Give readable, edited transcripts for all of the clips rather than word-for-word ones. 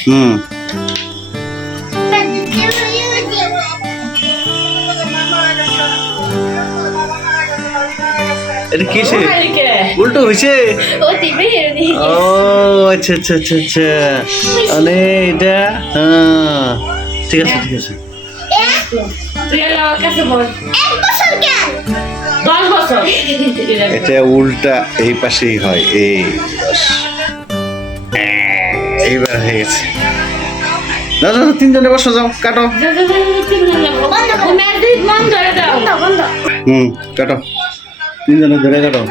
হুম এটা কিসে উল্টো হয়েছে ও আচ্ছা আচ্ছা আচ্ছা আচ্ছা মানে এটা হ্যাঁ ঠিক আছে ঠিক আছে এটা উল্টা এই পাশেই হয় এই এইবার হয়ে গেছে দাও দাও তিনজনে বসো যাও কাটো কাটো তিনজনে ধরে কাটো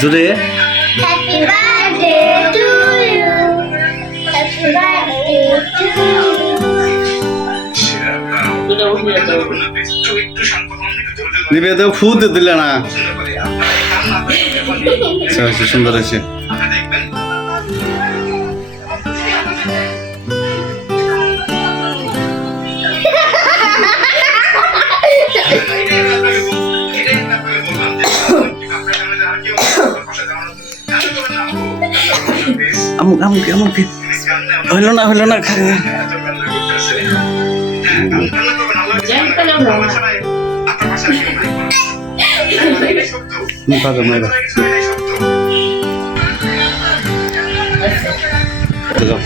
জোরে Happy birthday to you. Happy birthday to you. নিবে তো ফু দিলে না আচ্ছা সুন্দর আছে আমুক আমুক আমুক হইল না পাগল মাইরা যাও